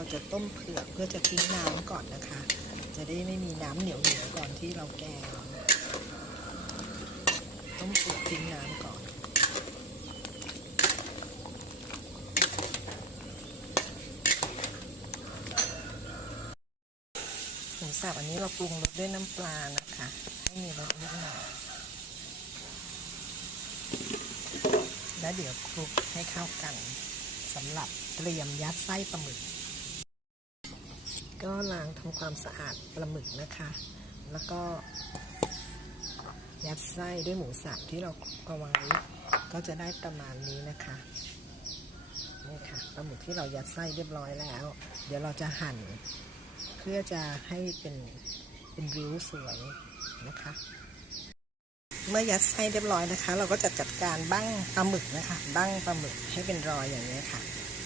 เราจะต้มเผือกเพื่อจะทิ้งน้ำก่อนนะคะ จะได้ไม่มีน้ำเหนียวเหนียวก่อนที่เราแกงต้มเผือกทิ้งน้ำก่อนหมูสับอันนี้เราปรุงรสด้วยน้ำปลานะคะ ให้มีรสนิดหน่อยแล้วเดี๋ยวคลุกให้เข้ากันสำหรับเตรียมยัดไส้ปลาหมึก ก็ล้างทำความสะอาดปลาหมึกนะคะ แล้วก็ยัดไส้ด้วยหมูสับที่เราเอาไว้ก็จะได้ประมาณนี้นะคะนี่ค่ะปลาหมึกที่เรายัดไส้เรียบร้อยแล้ว เดี๋ยวเราจะหั่น เพื่อจะให้เป็นเป็นริ้วสวยนะคะ เมื่อยัดไส้เรียบร้อยนะคะ เราก็จะจัดการบั้งปลาหมึกนะคะ บั้งปลาหมึกให้เป็นรอยอย่างนี้ค่ะ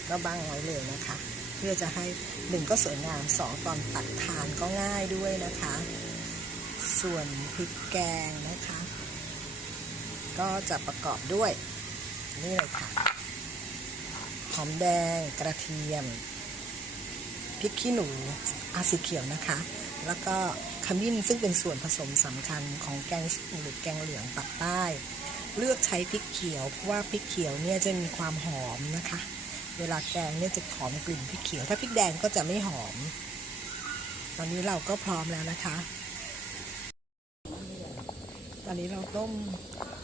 ก็บั้งไว้เลยนะคะ พื่อจะให้หนึ่งก็สวยงามสองตอนตัดทานก็ง่ายด้วยนะคะ ส่วนพริกแกงนะคะ ก็จะประกอบด้วย นี่เลยค่ะหอมแดงกระเทียมพริกขี้หนูอาสีเขียวนะคะ แล้วก็ขมิ้นซึ่งเป็นส่วนผสมสำคัญของแกงหรือแกงเหลืองปักใต้ เลือกใช้พริกเขียวเพราะว่าพริกเขียวเนี่ยจะมีความหอมนะคะ เวลาแกงเนี่ยจะหอมกลิ่นพริกเขียว ถ้าพริกแดงก็จะไม่หอม ตอนนี้เราก็พร้อมแล้วนะคะ ตอนนี้เราต้ม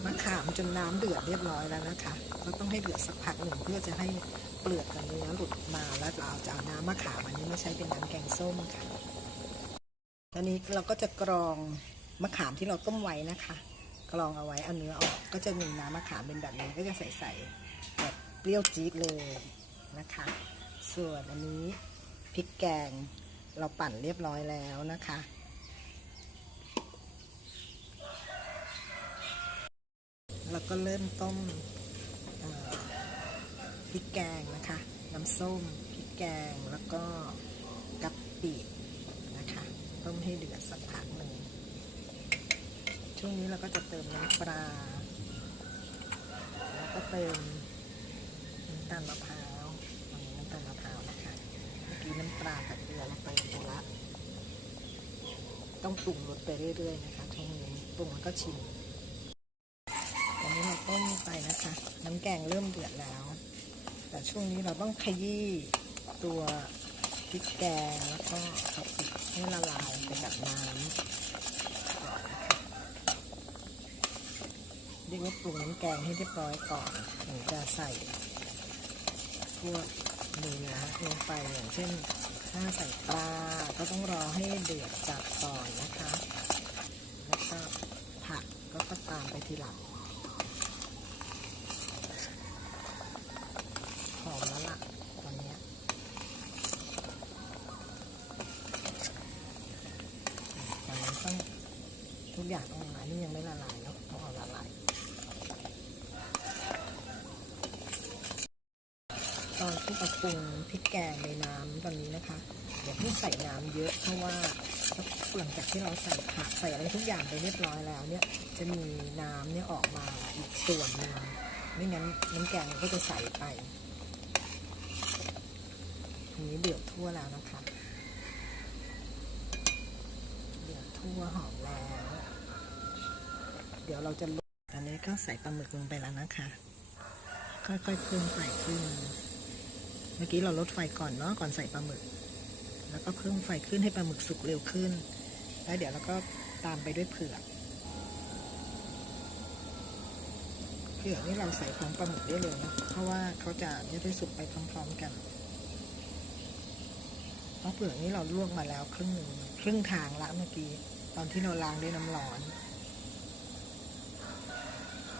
มะขามจนน้ำเดือดเรียบร้อยแล้วนะคะก็ต้องให้เดือดสักพักหนึ่งเพื่อจะให้เปลือกกับเนื้อหลุดมาแล้วเราจะเอาน้ำมะขามอันนี้มาใช้เป็นน้ำแกงส้มค่ะ ตอนนี้เราก็จะกรองมะขามที่เราต้มไว้นะคะกรองเอาไว้เอาเนื้อออกก็จะมีน้ำมะขามเป็นแบบนี้ก็จะใสๆแบบเปรี้ยวจี๊ดเลย นะคะ ส่วนอันนี้พริกแกงเราปั่นเรียบร้อยแล้วนะคะ แล้วก็เริ่มต้มพริกแกงนะคะ น้ำส้มพริกแกงแล้วก็กะปินะคะ ต้มให้เดือดสักพักหนึ่งช่วงนี้เราก็จะเติมน้ำปลาแล้วก็เติมน้ำตาลมะพร้าว น้ำปลากับเกลือเราเติมไปละต้องปรุงรสไปเรื่อยๆนะคะช่วงนี้ปรุงแล้วก็ชิมตอนนี้เราต้มไปนะคะ น้ำแกงเริ่มเดือดแล้ว แต่ช่วงนี้เราต้องขยี้ตัวพริกแกงแล้วก็กะปิให้ละลายเป็นแบบน้ำก่อนนะคะเรียกว่าปรุงน้ำแกงให้เรียบร้อยก่อนถึงจะใส่พวก เนื้อลงไปอย่างเช่นถ้าใส่ปลาก็ต้องรอให้เดือดจัดก่อนนะคะ แล้วก็ผักก็ก็ตามไปทีหลังหอมแล้วล่ะตอนนี้ตอนนี้ต้องทุกอย่างต้องละลานี่ยังไม่ละลายเนาะต้องเอาละลาย ตอนที่เราปรุงพริกแกงในน้ำตอนนี้นะคะอย่าเพิ่งใส่น้ำเยอะเพราะว่าหลังจากที่เราใส่ผักใส่อะไรทุกอย่างไปเรียบร้อยแล้วเนี่ยจะมีน้ำเนี่ยออกมาอีกส่วนหนึ่งไม่งั้นน้ำแกงมันก็จะใส่ไปอันนี้เดือดทั่วแล้วนะคะเดือดทั่วหอมแล้ว เดี๋ยวเราจะลดอันนี้ก็ใส่ปลาหมึกลงไปแล้วนะคะ ค่อยๆเพิ่มไฟขึ้น เมื่อกี้เราลดไฟก่อนเนาะก่อนใส่ปลาหมึก แล้วก็เพิ่มไฟขึ้นให้ปลาหมึกสุกเร็วขึ้น แล้วเดี๋ยวเราก็ตามไปด้วยเผือกเผือกนี่เราใส่พร้อมปลาหมึกได้เลยนะเพราะว่าเขาจะจะได้สุกไปพร้อมๆกันเพราะเปลือกนี้เราลวกมาแล้วครึ่งหนึ่งครึ่งทางละเมื่อกี้ตอนที่เราล้างด้วยน้ำร้อน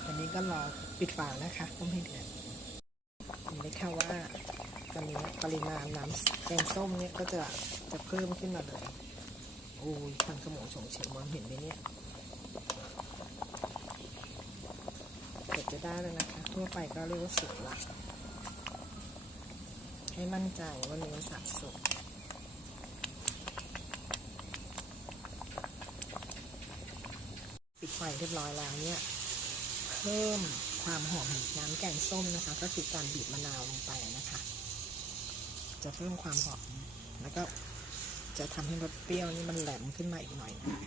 อันนี้ก็รอปิดฝานะคะต้มให้เดือดเห็นไหมคะว่า ตอนนี้ปริมาณน้ำแกงส้มเนี่ยก็จะจะเพิ่มขึ้นมาเลยโอ้ยทางขโมงฉงเฉียงมองเห็นไหมเนี่ยเกือบจะได้แล้วนะคะ ทั่วไปก็เรียกว่าสุกละให้มั่นใจว่าเนื้อสับสุกปิดไฟเรียบร้อยแล้วเนี่ย เพิ่มความหอมของน้ำแกงส้มนะคะ ก็คือการบีบมะนาวลงไปนะคะ จะเพิ่มความหอมแล้วก็จะทำให้รสเปรี้ยวนี่มันแหลมขึ้นมาอีกหน่อยนะ